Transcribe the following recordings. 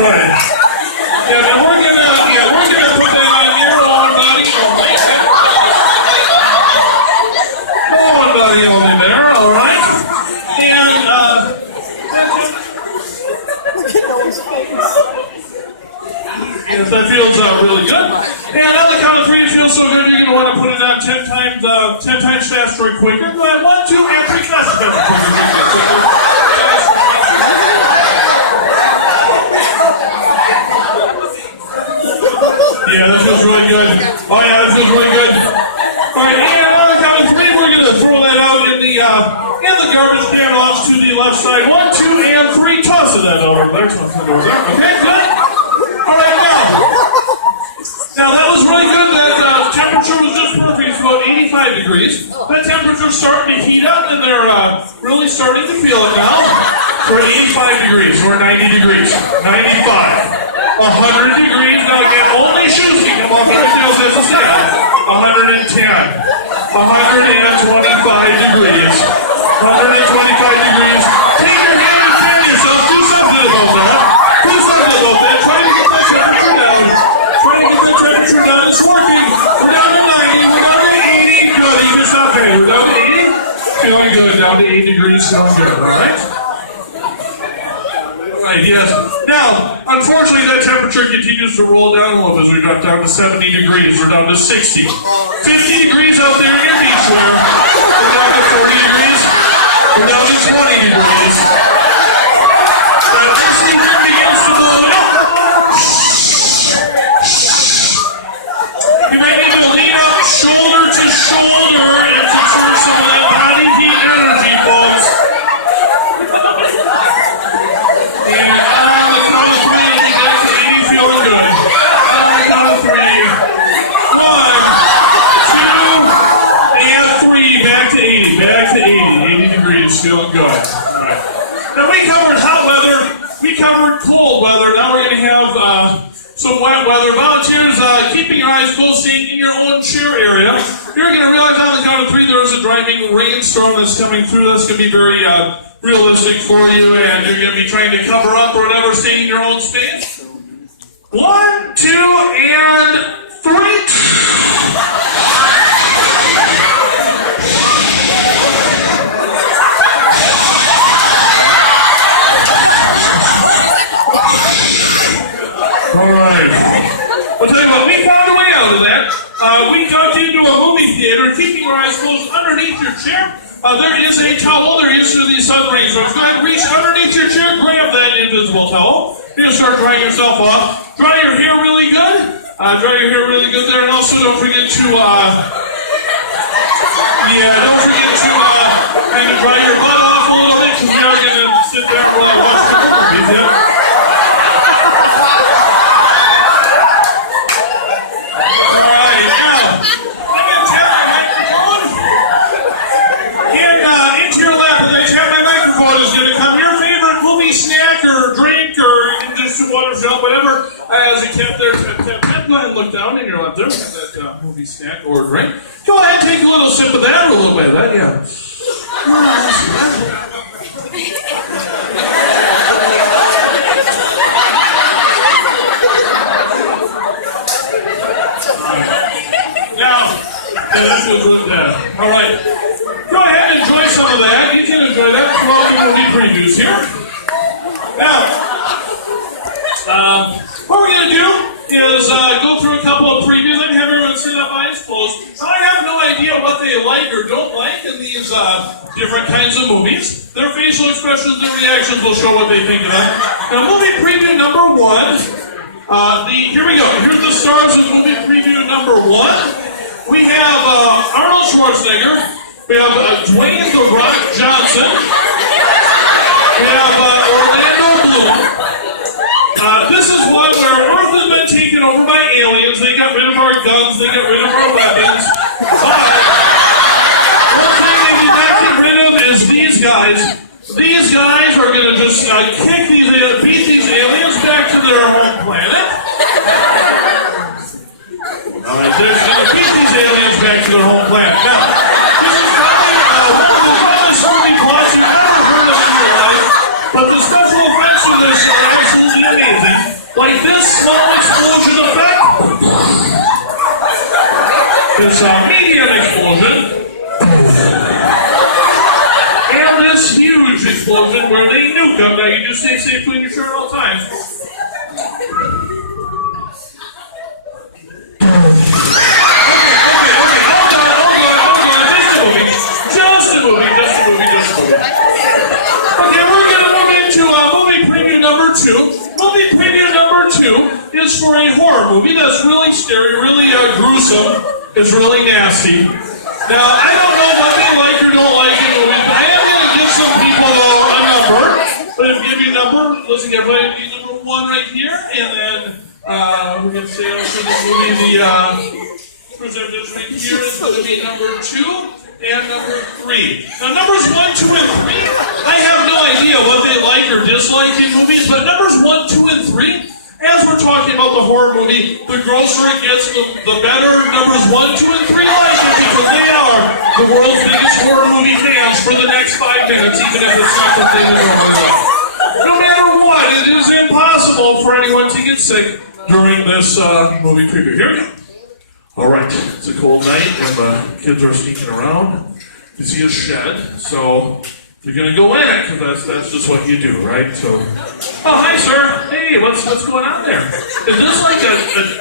right. Yeah, now we're gonna put that on your own body only. Own body only there, all right. And yes, that feels really good. And on the count of 3, it feels so good, you're gonna want to put it on 10 times faster and quicker. Go ahead, 1, 2, and 3. Yeah, that feels really good. Oh yeah, that feels really good. All right, and on the count of 3, we're gonna throw that out in the garbage can off to the left side. 1, 2, and 3. Toss it that over there. Okay, good. All right, now that was really good. That temperature was just perfect. It's about 85 degrees. That temperature's starting to heat up, and they're really starting to feel it now. We're at 85 degrees. We're at 90 degrees. 95. 100 degrees. Now again, only shoes can come off. Everything else has to stay on. 110. 125 degrees. 125 degrees. Take your hand and fan yourself. Do something about that. Do something about that. Try to get that temperature down. Try to get that temperature down. It's working. We're down to 90. We're down to 80. Good. You just not bad. We're down to 80. Feeling good. Down to 8 degrees. Feeling good. All right? Yes. Now, unfortunately, that temperature continues to roll down a little bit as we drop down to 70 degrees. We're down to 60. 50 degrees out there in your beachwear. We're down to 40 degrees. We're down to 20 degrees. Let's see if it begins to blow up. You might need to lean out shoulder to shoulder and conserve some of that body heat energy, folks. Feeling good. All right. Now we covered hot weather, we covered cold weather. Now we're going to have some wet weather. Volunteers, keeping your eyes closed, staying in your own chair area. You're going to realize on the count of 3 there is a driving rainstorm that's coming through. That's going to be very realistic for you, and you're going to be trying to cover up or whatever, staying in your own space. 1, 2, and 3. We got into a movie theater, keeping your eyes closed underneath your chair. There is a towel there is through the sun rays. So go ahead and reach underneath your chair, grab that invisible towel. You're going to start drying yourself off. Dry your hair really good. Dry your hair really good there. And also don't forget to, kind of dry your butt off a little bit, because we are going to sit there and watch the movies, yeah? Snack or drink or just water shelf, whatever, as a tap there, tap. Go ahead and look down in your lap there. That movie snack or drink. Go ahead and take a little sip of that or a little bit of that, yeah. This feels good there. All right. Go ahead and enjoy some of that. You can enjoy that. We're all going to be previews here. Now, what we're going to do is go through a couple of previews and have everyone sit up, eyes closed. Now, I have no idea what they like or don't like in these different kinds of movies. Their facial expressions, their reactions will show what they think of it. Now, movie preview number 1. Here we go. Here's the stars of movie preview number 1. We have Arnold Schwarzenegger. We have Dwayne "The Rock" Johnson. We have Orlando Bloom. This is one where Earth has been taken over by aliens. They got rid of our guns. They got rid of our weapons. But one thing they did not get rid of is these guys. These guys are going to just beat these aliens back to their home planet. All right, they're going to beat these aliens back to their home planet. Now, this is probably one of the funnest movie plots you've ever heard of in your life, but the special effects for this are absolutely amazing. they nuke them. Now you just stay safe between your shirt at all times. Just a movie. Okay, we're going to move into movie preview number 2. Movie preview number 2 is for a horror movie that's really scary, really gruesome. It's really nasty. Now, I don't know what they like or don't like in movies, but I am going to give some people a number. But if you give you a number, listen, everybody, give you number 1 right here, and then we're going to say for this movie, the presenters right here is going to be number 2. And number 3. Now, numbers 1, 2, and 3, I have no idea what they like or dislike in movies, but numbers 1, 2, and 3, as we're talking about the horror movie, the grosser it gets, the better numbers 1, 2, and 3 like it, because they are the world's biggest horror movie fans for the next 5 minutes, even if it's not the thing they normally like. No matter what, it is impossible for anyone to get sick during this movie preview. Here we go. Alright, it's a cold night and the kids are sneaking around. You see a shed, so you're gonna go in it, because that's just what you do, right? So, oh, hi sir. Hey, what's going on there? Is this like a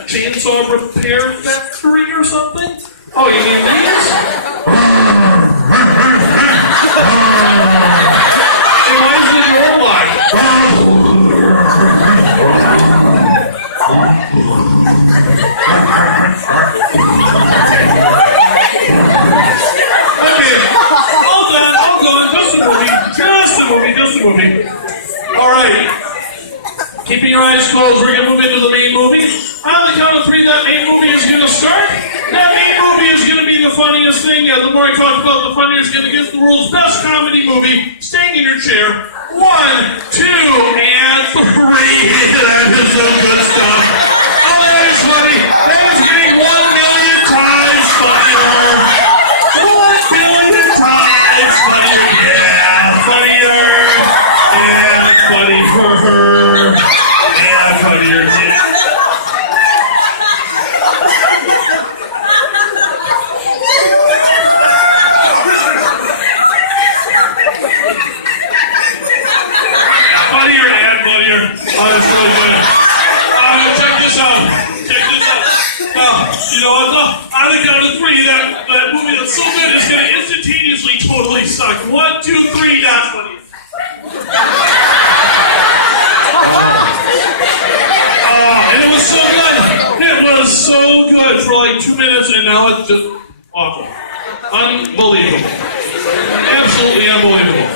chainsaw repair factory or something? Oh, you need these? Hey, why is the door locked? Just a movie. All right. Keeping your eyes closed, we're going to move into the main movie. On the count of 3, that main movie is going to start. That main movie is going to be the funniest thing. The more I talk about, the funnier it's going to get. The world's best comedy movie. Staying in your chair. 1, 2, and 3. That is some good stuff. Oh, that is funny. That is getting 1 million times funnier. 1 billion times funnier. Yeah, funnier. And funny for her. And funnier. Funnier and funnier. Oh, that's really good. Check this out. Now, you know, on the count of 3, that movie that's so good is going to instantaneously totally suck. 1, 2, 3, not funny. And it was so good. It was so good for like 2 minutes, and now it's just awful. Unbelievable. Absolutely unbelievable.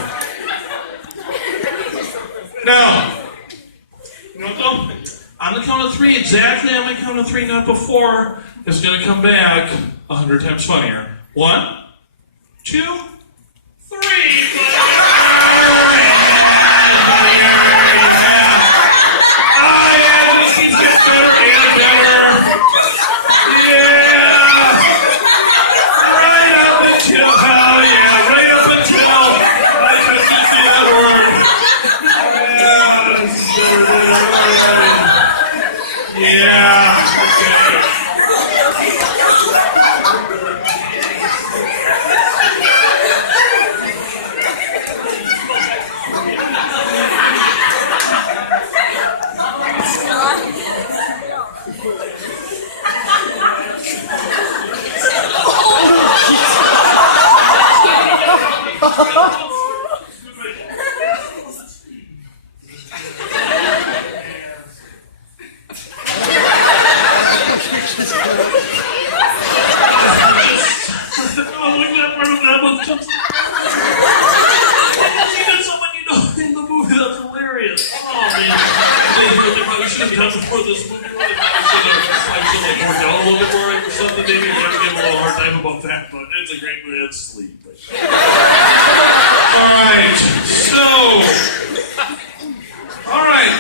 Now, you know what though? On the count of 3, exactly on the count of 3, not before, it's going to come back 100 times funnier. 1, 2, 3.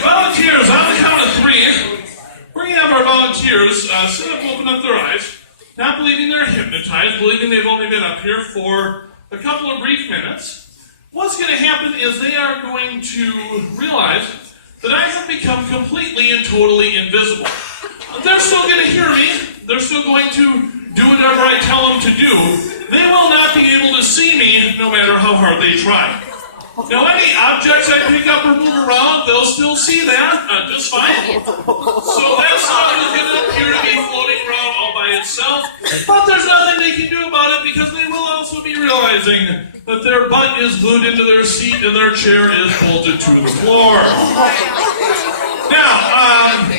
Volunteers, on the count of 3, bringing up our volunteers, sit up, open up their eyes, not believing they're hypnotized, believing they've only been up here for a couple of brief minutes. What's going to happen is they are going to realize that I have become completely and totally invisible. They're still going to hear me. They're still going to do whatever I tell them to do. They will not be able to see me no matter how hard they try. Now, any objects I pick up or move around, they'll still see that just fine. So that stuff is going to appear to be floating around all by itself, but there's nothing they can do about it because they will also be realizing that their butt is glued into their seat and their chair is bolted to the floor. Now,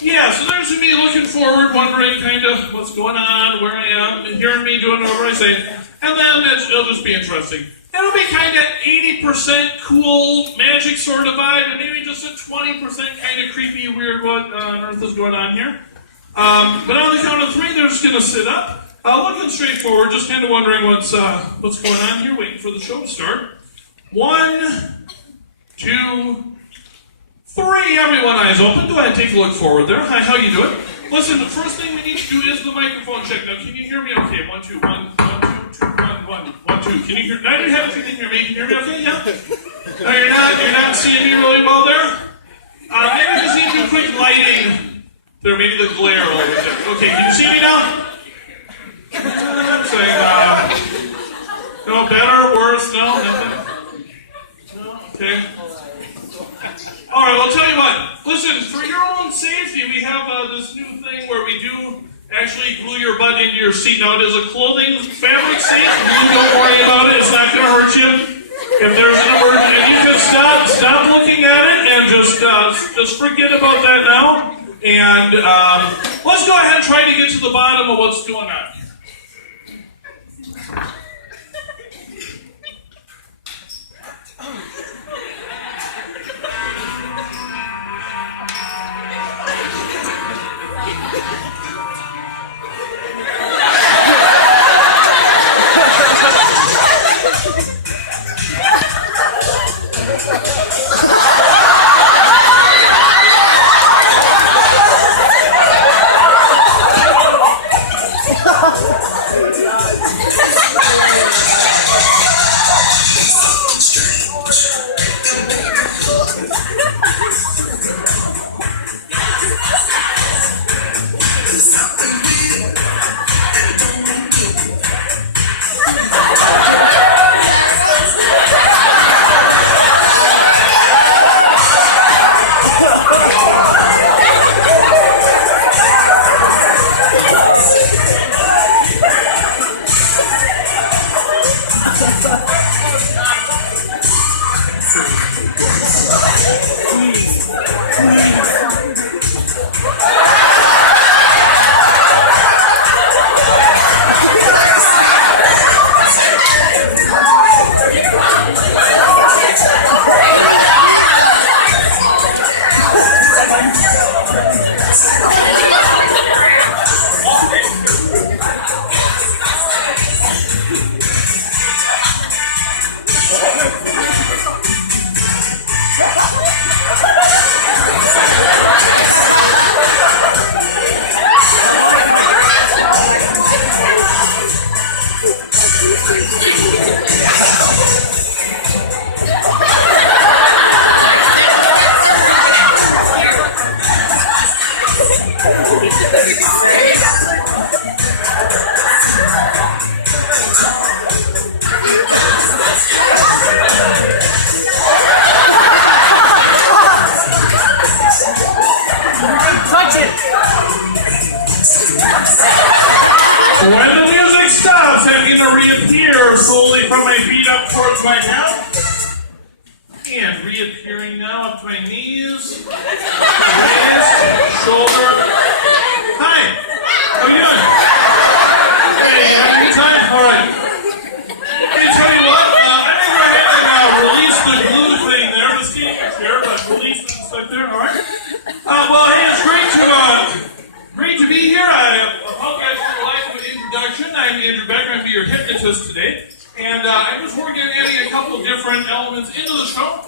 yeah, so there's me looking forward, wondering kind of what's going on, where I am, and hearing me doing whatever I say, and then it'll just be interesting. It'll be kind of 80% cool, magic sort of vibe, and maybe just a 20% kind of creepy, weird what on earth is going on here. But on the count of 3, they're just going to sit up, looking straight forward, just kind of wondering what's going on here, waiting for the show to start. 1, 2, 3, everyone, eyes open. Go ahead and take a look forward there. Hi, how you doing? Listen, the first thing we need to do is the microphone check. Now, can you hear me okay? 1, 2, 1, 2, 1, 2. Can you hear? Now you have if you can hear me. Can you hear me okay? Yeah? No, you're not seeing me really well there? Maybe just need to do quick lighting. There, maybe the glare a little bit there. Okay, can you see me now? Saying, no, better, worse, no, nothing? No, okay. All right, well, I'll tell you what. Listen, for your own safety, we have this new thing where we do actually glue your butt into your seat. Now, it is a clothing fabric safe. Don't worry about it. It's not going to hurt you. If there's an emergency, and you can stop looking at it and just forget about that now. And let's go ahead and try to get to the bottom of what's going on here. When the music stops, I'm going to reappear slowly from my feet up towards my head. And reappearing now up to my knees, wrist, shoulder. Hi, how are you doing? Hey, you having a good time? All right. Let me tell you what, I think we're ahead and release the glue thing there. Just keep it here, but release it stuck there, all right? Well, hey, it's great to be here. I apologize for the lack of an introduction. I'm Andrew Becker. I'm your hypnotist today. And I was working on adding a couple different elements into the show.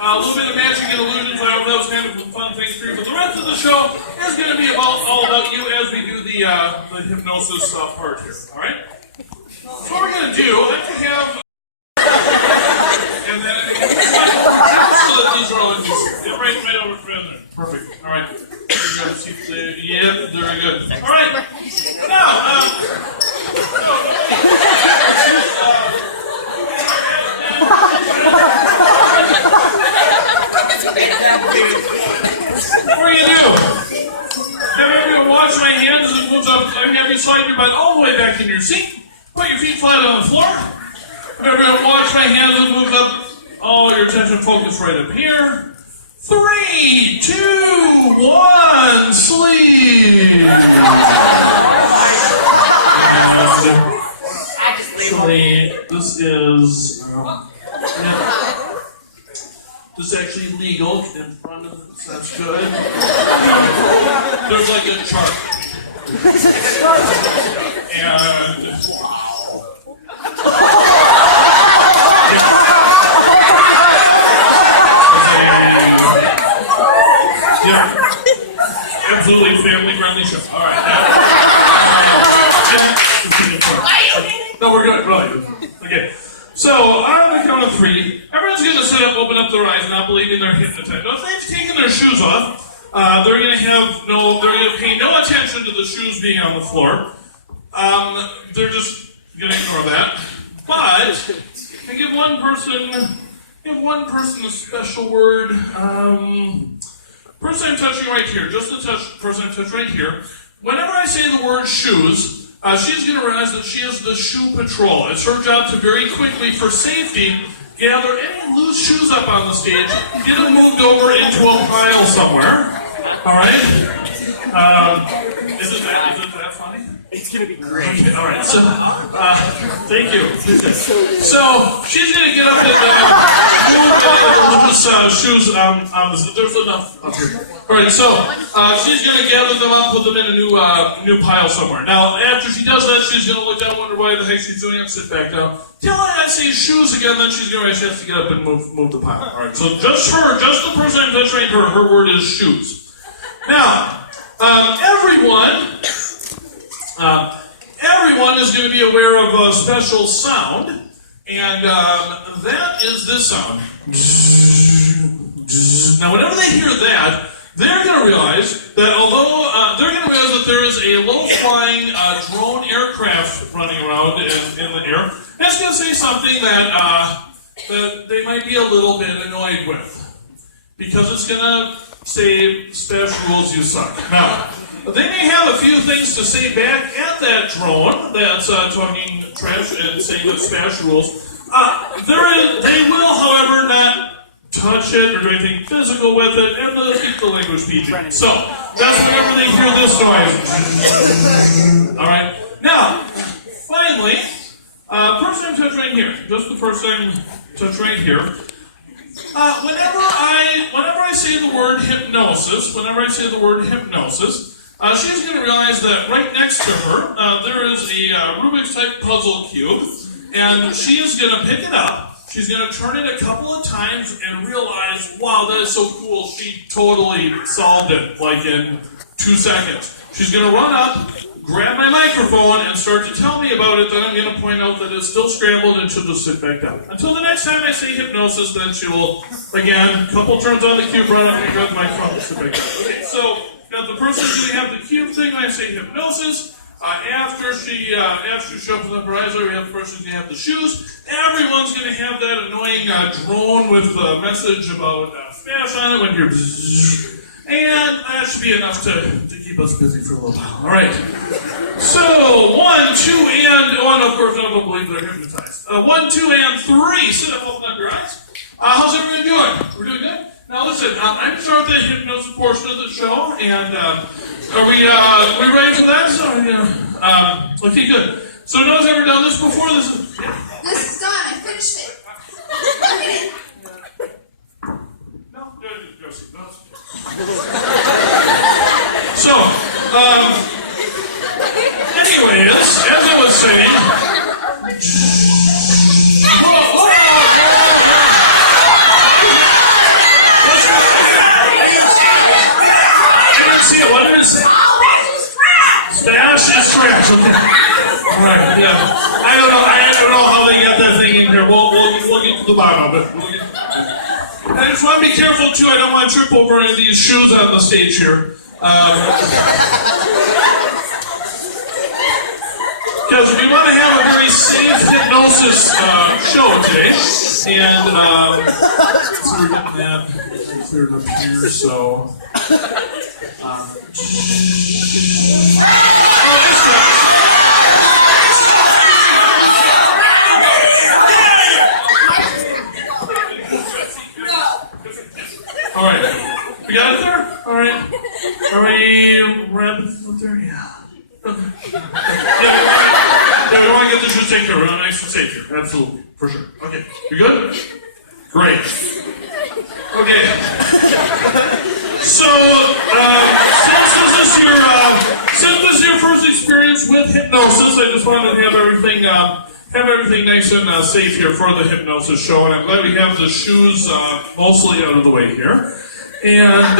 A little bit of magic and illusions. I hope that was kind of a fun thing for you. But the rest of the show is going to be all about you as we do the hypnosis part here. All right? So what we're going to do, let's have... and then these are all in here. Yeah, right over there. Perfect. All right. Grab a seat there. Yeah, very good. All right. Now, back in your seat. Put your feet flat on the floor. Remember, watch my hands and move up. All your attention focus right up here. 3, 2, 1, sleep. Actually, this is this is actually legal in front of it, so that's good. There's like a chart. And yeah, absolutely family-friendly show. All right. No, we're good. Right. Okay. So on the count of 3, everyone's going to sit up, open up their eyes, not believing they're hypnotized. Now, if they've taken their shoes off, they're going to pay no attention to the shoes being on the floor. They're just going to ignore that. But I give one person a special word. Person I'm touching right here, just the person I'm touching right here. Whenever I say the word shoes, she's going to realize that she is the shoe patrol. It's her job to very quickly, for safety, gather any loose shoes up on the stage, get them moved over into a pile somewhere. All right? Isn't that funny? It's going to be great. Okay, all right. So, thank you. So she's going to get up and move loose shoes on the. There's enough up here. All right. So she's going to gather them up, put them in a new pile somewhere. Now, after she does that, she's going to look down, wonder why the heck she's doing it, sit back down. Till I say shoes again, then she's going to she has to get up and move the pile. All right. So just the person I'm touching her word is shoes. Now, everyone is going to be aware of a special sound, and that is this sound. Now, whenever they hear that, they're going to realize that there is a low-flying drone aircraft running around in the air. That's going to say something that they might be a little bit annoyed with, because it's going to say, "Special rules, you suck." Now, they may have a few things to say back at that drone that's talking trash and saying that smash rules. They will, however, not touch it or do anything physical with it, and they'll keep the language PG. So, that's whenever they hear this noise. Alright? Now, finally, person I'm touching right here. Just the person I'm touching right here. Whenever I say the word hypnosis, she's going to realize that right next to her, there is a Rubik's Type puzzle cube, and she is going to pick it up. She's going to turn it a couple of times and realize, wow, that is so cool. She totally solved it, like in 2 seconds. She's going to run up, grab my microphone, and start to tell me about it. Then I'm going to point out that it's still scrambled, and she'll just sit back down. Until the next time I say hypnosis, then she will, again, couple turns on the cube, run up and grab the microphone, and sit back down. Okay, so now the person's going to have the cube thing when I say hypnosis. After she shuffles up her eyes, we have the person's going to have the shoes. Everyone's going to have that annoying drone with a message about smash on it when you're and that should be enough to keep us busy for a little while. All right. So 1, 2, and 1. Of course, I don't believe they're hypnotized. 1, 2, and 3. Sit up, open up your eyes. How's everyone doing? We're doing good. Now listen, I'm going to start the hypnosis portion of the show, and are we ready for that? So, okay, good. So no one's ever done this before? This is done. I finished it. Look at it. No? So, anyways, as I was saying, what did it say? Oh, that's just trash. Stash is trash. Okay. All right. Yeah. I don't know how they got that thing in here. We'll get to the bottom of it. And I just want to be careful too. I don't want to trip over any of these shoes on the stage here. Because we want to have a very safe hypnosis show today. And so we're getting that cleared up here. So. Oh, this All right. We got it there? All right. Are we wrapping up there? Yeah. Okay. Yeah, we want to get the shoes taken care of. Nice and safe here. Absolutely. For sure. Okay. You good? Great. Okay. So, since this is your first experience with hypnosis, I just wanted to have everything nice and safe here for the hypnosis show, and I'm glad we have the shoes mostly out of the way here. And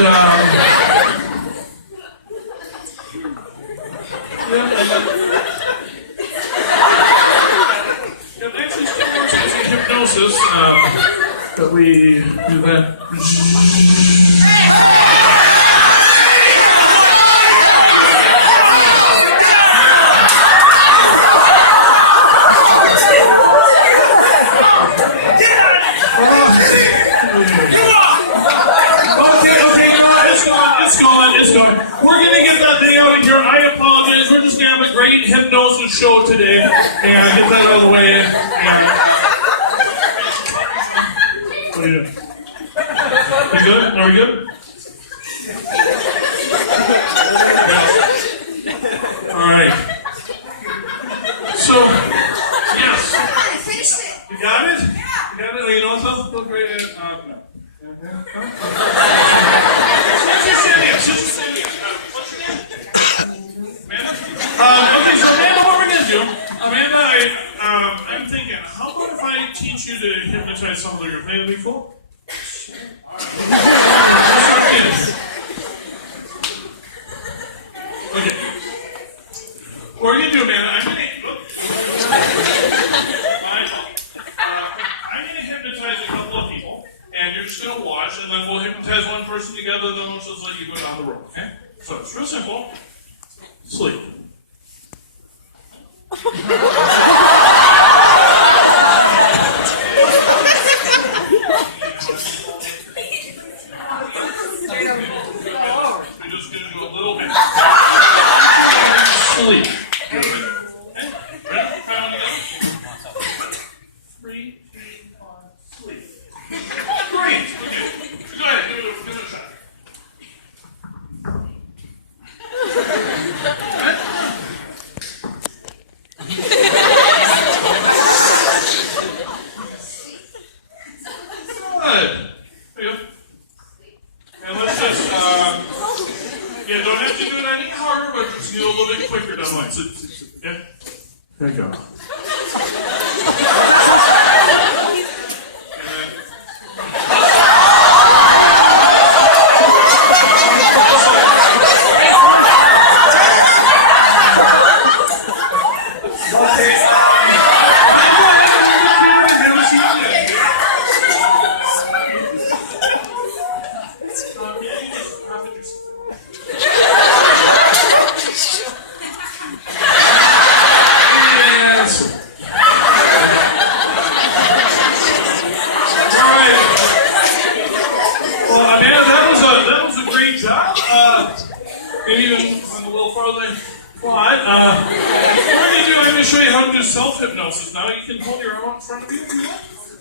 it actually still works as a hypnosis that we do that. It's going. We're going to get that thing out of here. I apologize. We're just going to have a great hypnosis show today. And get that out of the way. And... What are you doing? You good? Are we good? All right. So, yes. I finished it. You got it? You got it? You know something? Feel great. No. Okay, so Amanda, what we're going to do, Amanda, I'm thinking, how about if I teach you to hypnotize somebody you're playing before? Sure. All right. Okay. What are you going to do, Amanda? I'm going to hypnotize a couple of people, and you're just going to watch, and then we'll hypnotize one person together, then we'll just let you go down the road, okay? So it's real simple. Sleep. We're just going to do a little bit. Sleep. Okay? Ready? Count together. 3, 2, 1, sleep. Great. Okay. Go ahead. Give it a shot. Good. There you go. And let's just, don't have to do it any harder, but just do it a little bit quicker down the line. Sit. Yeah? There you go. Self-hypnosis. Now you can hold your arm in front of you. And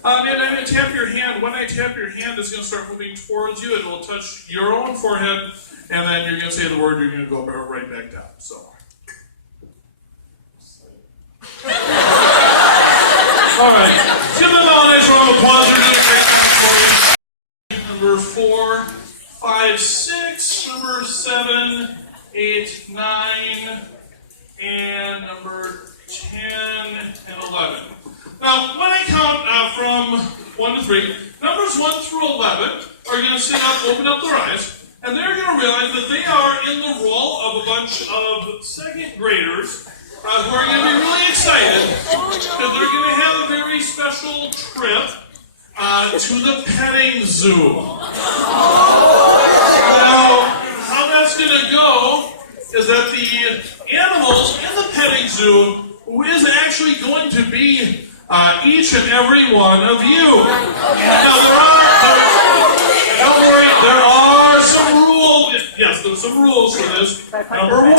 I'm going to tap your hand. When I tap your hand, it's going to start moving towards you. It will touch your own forehead, and then you're going to say the word. You're going to go right back down. So. All right. Give them all a nice round of applause. They're doing a great job for you. Number 4, 5, 6. Number 7, 8, 9, and number 10 and 11. Now, when I count from 1 to 3, numbers 1 through 11 are going to sit up, open up their eyes, and they're going to realize that they are in the role of a bunch of second graders who are going to be really excited because they're going to have a very special trip to the petting zoo. Now, how that's going to go is that the animals in the petting zoo is actually going to be each and every one of you. Now, don't worry, there are some rules. Yes, there's some rules for this. Number 1,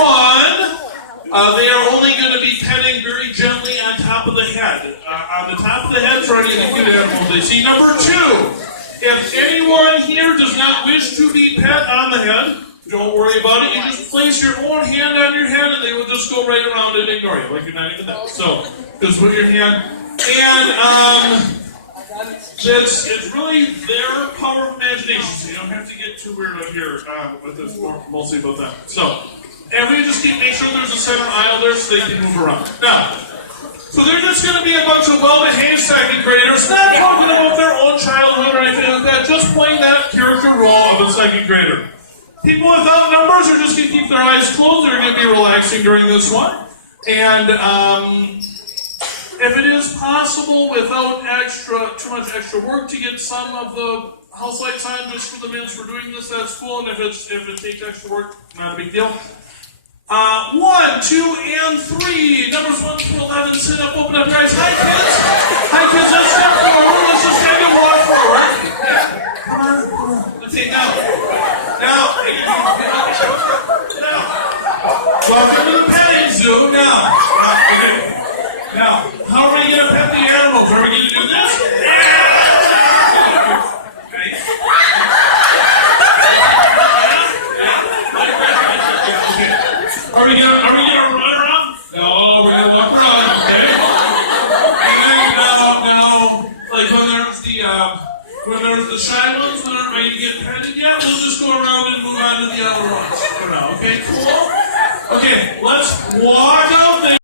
they are only going to be petting very gently on top of the head. On the top of the head for any of the cute animals they see. Number 2, if any anyone here does not wish to be pet on the head, don't worry about it. You just place your own hand on your head and they will just go right around and ignore you, like you're not even there. So, just put your hand. And, it's really their power of imagination, so you don't have to get too weird out here with this, mostly about that. So, and we just make sure there's a center aisle there so they can move around. Now, so they're just going to be a bunch of well-behaved second graders, not talking about their own childhood or anything like that, just playing that character role of a second grader. People without numbers are just going to keep their eyes closed. They're going to be relaxing during this one. And if it is possible, without too much extra work, to get some of the house lights on just for the minutes we're doing this, that's cool. And if it takes extra work, not a big deal. 1, 2, and 3. Numbers 1 through 11. Sit up, open up your eyes. Hi, kids. Hi, kids. Let's step forward. Let's just kind of walk forward. Come on. Let's see. Now. Welcome to the petting zoo. Now. Okay. Now, how are we going to pet the animals? Are we going to do this? Okay. Are we gonna run around? No, we're gonna walk around, okay? And now, like when there's the shy ones that aren't ready to get petted yet, we'll just go around and move on to the other ones for now, okay? Cool? Okay, let's walk out there.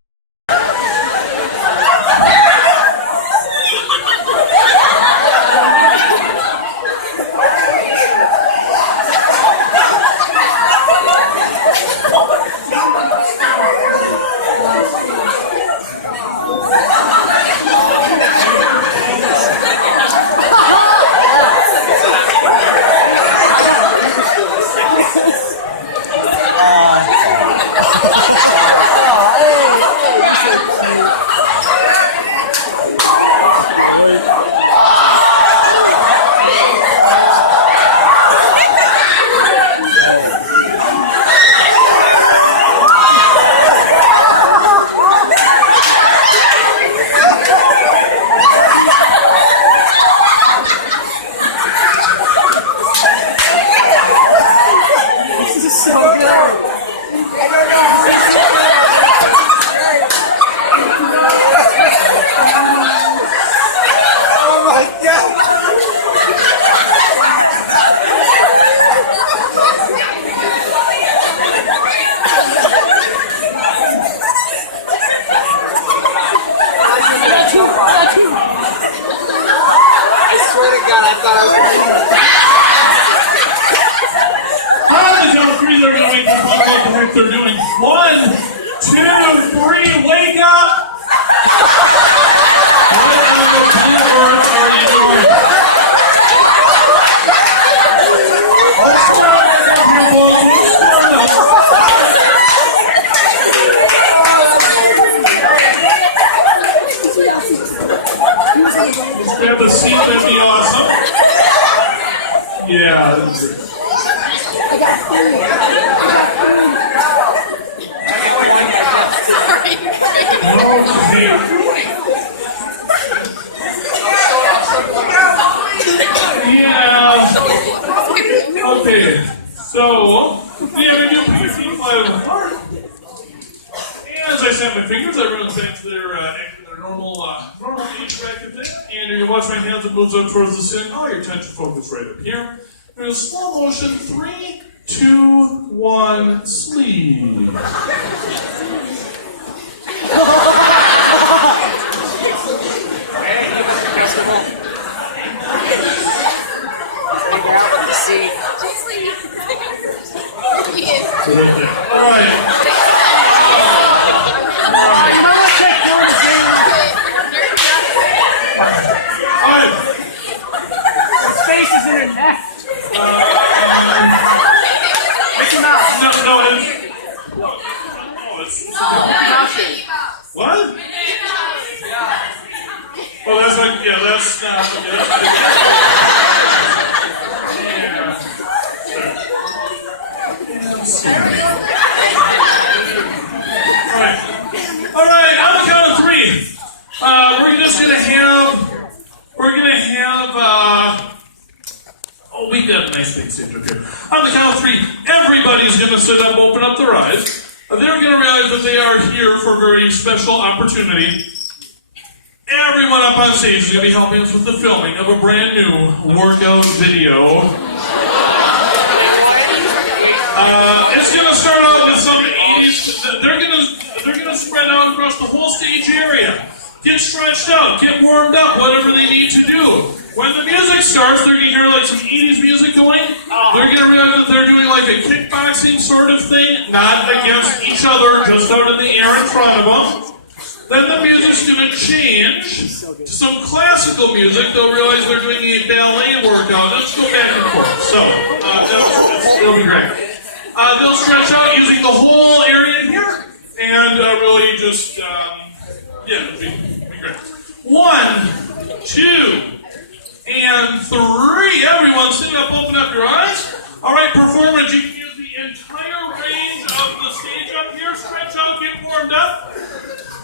They're doing 1, 2, 3, wake up! What are the words are you doing? Let's start with your walking. Let's grab a seat, that'd be awesome. Yeah, that's great. I got food. Yeah. Okay. So, yeah, we do put your feet flat on the floor. And as I snap my fingers, everyone's back to their normal age bracket there. And you're going to watch my hands and moves up towards the ceiling. Oh, your attention focus right up here. There's slow motion. 3, 2, 1, sleep. All right. His face is in her neck. Mickey Mouse. What? Oh, that's like, yeah, that's not. Oh, we got a nice big stage up here. On the count of three, everybody's going to sit up, open up their eyes. They're going to realize that they are here for a very special opportunity. Everyone up on stage is going to be helping us with the filming of a brand new workout video. It's going to start out with some 80s. They're going to spread out across the whole stage area. Get stretched out, get warmed up, whatever they need to do. When the music starts, they're going to hear like some 80s music going. They're going to realize that they're doing like a kickboxing sort of thing, not against each other, just out in the air in front of them. Then the music's going to change to some classical music. They'll realize they're doing a ballet workout. Let's go back and forth. So, it'll be great. They'll stretch out using the whole area here, and really just, it'll be great. 1, 2, and 3. Everyone, sit up, open up your eyes. All right, performers, you can use the entire range of the stage up here. Stretch out, get warmed up.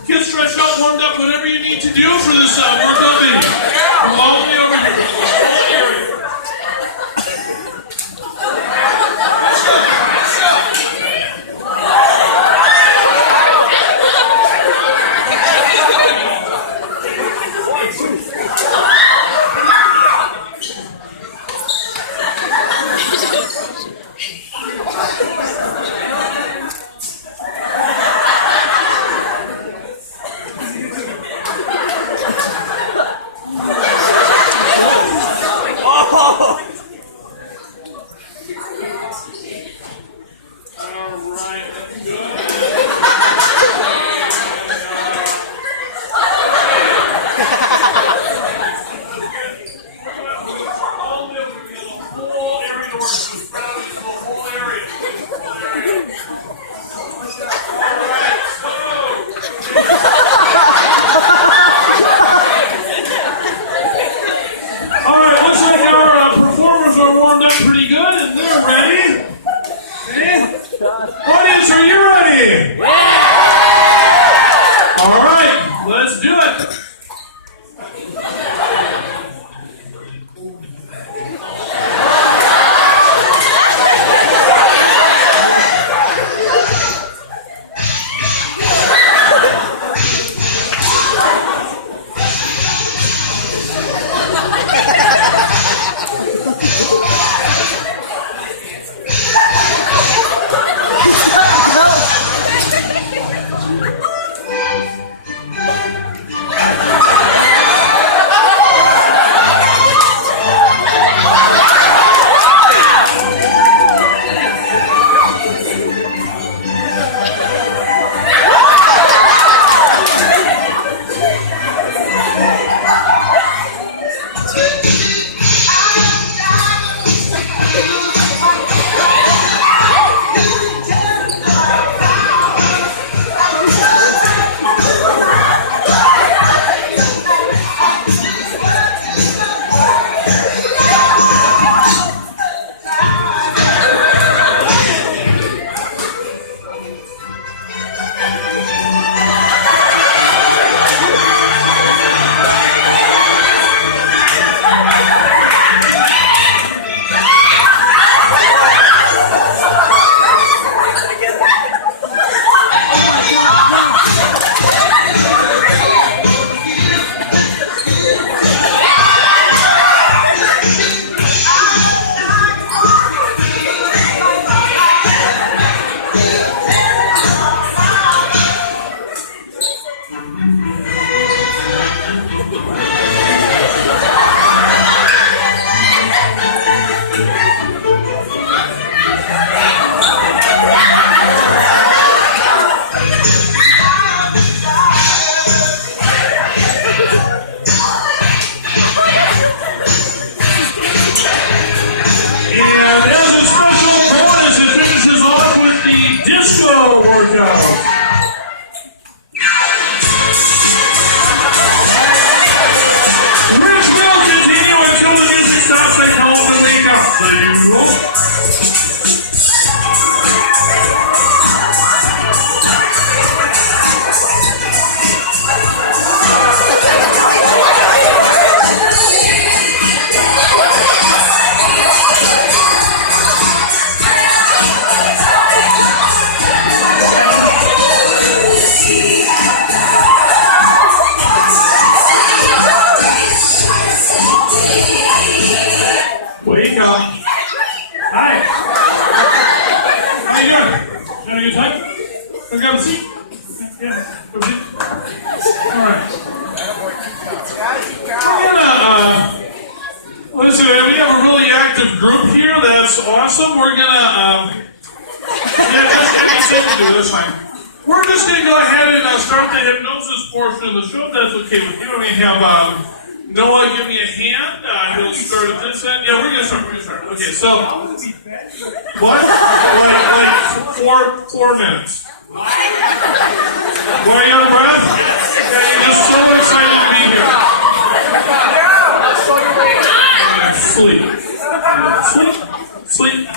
Get stretched out, warmed up, whatever you need to do for this workout video. All the way over here. This whole area. Hi. How you doing? Having a good time? Wanna grab a seat? Yeah. Grab a seat. All right. Listen, we have a really active group here. That's awesome. We're gonna, that's to do. That's fine. We're just gonna go ahead and start the hypnosis portion of the show. If that's okay with you. We have Noah give me a hand. He'll start at this end. Yeah, we're gonna start. Okay, so what? Like 4 minutes. Why are you out of breath? Yeah, you're just so excited to be here. I'll show you later. Sleep. Sleep.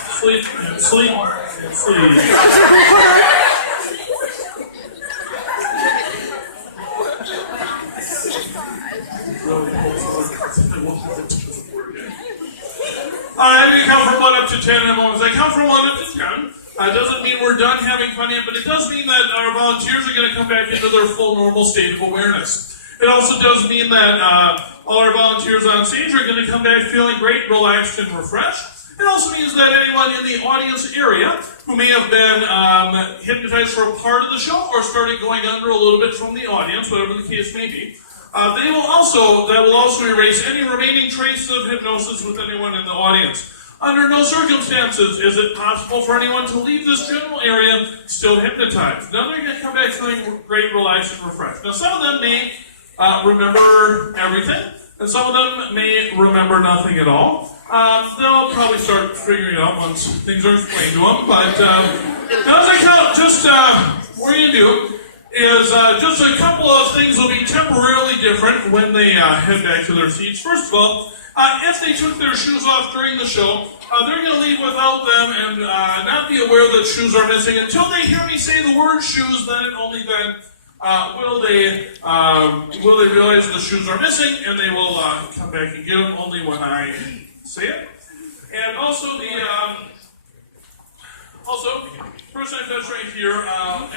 I'm going to count from 1 up to 10 in a moment. As I count from 1 up to 10, doesn't mean we're done having fun yet, but it does mean that our volunteers are going to come back into their full normal state of awareness. It also does mean that all our volunteers on stage are going to come back feeling great, relaxed, and refreshed. It also means that anyone in the audience area who may have been hypnotized for a part of the show or started going under a little bit from the audience, whatever the case may be, that will also erase any remaining traces of hypnosis with anyone in the audience. Under no circumstances is it possible for anyone to leave this general area still hypnotized. Now they're going to come back feeling great, relaxed, and refreshed. Now some of them may remember everything, and some of them may remember nothing at all. They'll probably start figuring it out once things are explained to them. But now as I count, just what we're going to do is just a couple of things will be temporarily different when they head back to their seats. First of all, if they took their shoes off during the show, they're going to leave without them and not be aware that shoes are missing until they hear me say the word shoes. Then and only then will they realize the shoes are missing, and they will come back and get them only when I say it. And also person I touch right here,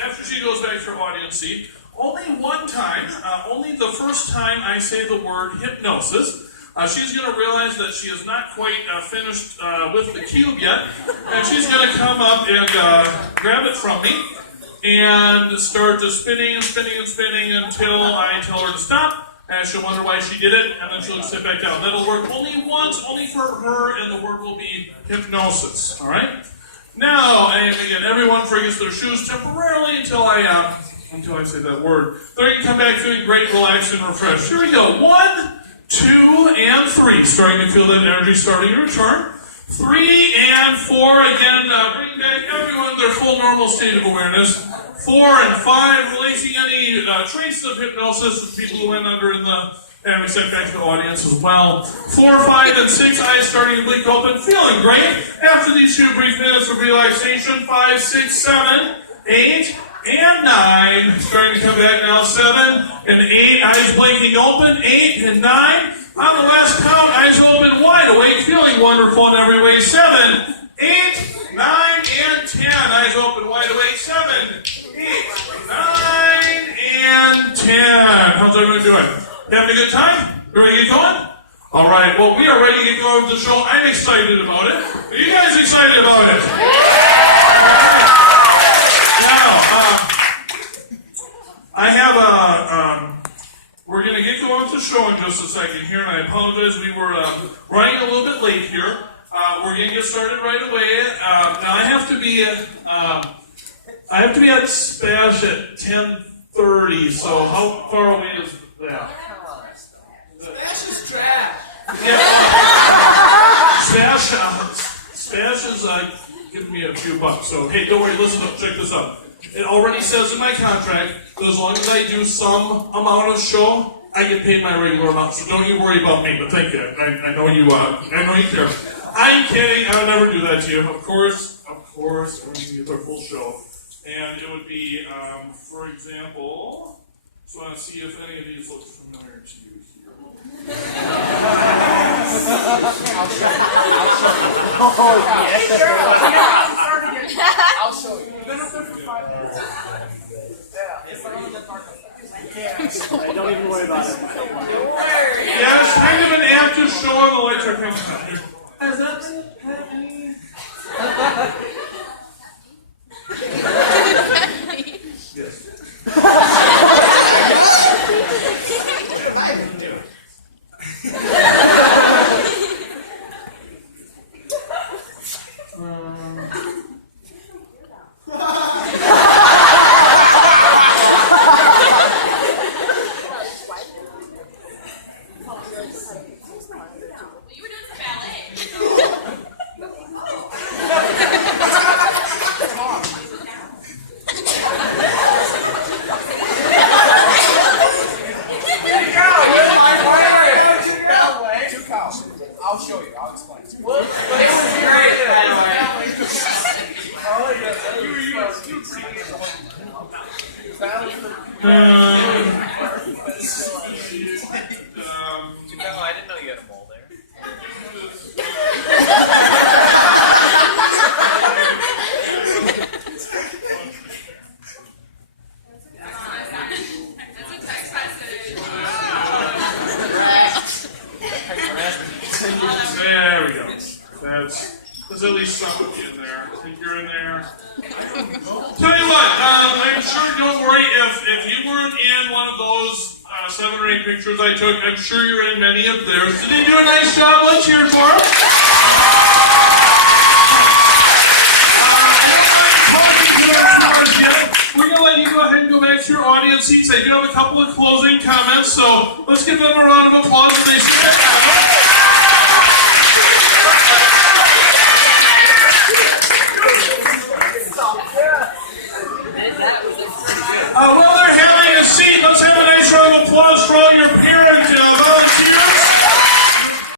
after she goes back to her audience seat, only one time, only the first time I say the word hypnosis, she's going to realize that she is not quite finished with the cube yet, and she's going to come up and grab it from me and start just spinning until I tell her to stop. And she'll wonder why she did it, and then she'll sit back down. That'll work only once, only for her, and the word will be hypnosis. All right? Now, and again, everyone forgets their shoes temporarily until I say that word. They're going to come back feeling great, relaxed, and refreshed. Here we go. 1, 2, and 3. Starting to feel that energy starting to return. 3 and 4. Again, bringing back everyone to their full normal state of awareness. 4 and 5, releasing any traces of hypnosis with people who went under in the, and we sent back to the audience as well. 4, 5, and 6, eyes starting to blink open, feeling great. After these 2 brief minutes of relaxation, 5, 6, 7, 8, and 9, starting to come back now, 7 and 8, eyes blinking open, 8 and 9. On the last count, eyes open, wide awake, feeling wonderful in every way, 7, 8, 9, and 10. Eyes open, wide awake, 7, 8, 9, and 10. How's everyone doing? Having a good time? You ready to get going? All right, well, we are ready to get going with the show. I'm excited about it. Are you guys excited about it? Now, I have we're going to get going with the show in just a second here, and I apologize. We were running a little bit late here. We're going to get started right away. Now, I have to be at Spash at 10:30, so how far away is that? That's just trash. Yeah. Spash is giving me a few bucks. So, hey, don't worry, listen up, check this out. It already says in my contract that as long as I do some amount of show, I get paid my regular amount. So don't you worry about me, but thank you. I know you care. I'm kidding, I would never do that to you. Of course, we're going to get our full show. And it would be, for example, just want to see if any of these look familiar to you here. I'll show you. You've been up there for 5 minutes. Yeah. It's like the dark. Don't even worry about it. Yeah, it's kind of an active show, and the lights are coming on. Has that been any You were doing some ballet. Two cows. I'll show you. I'll explain. I didn't know you had a mole there. That's a text message. There we go. There's at least some of you in there. I think you're in there. Tell you what, I'm sure, don't worry, if you weren't in one of those 7 or 8 pictures I took, I'm sure you're in many of theirs. Did they do a nice job? Let's hear it for them. We're going to let you go ahead and go back to your audience seats. I do have a couple of closing comments, so let's give them a round of applause when they say that.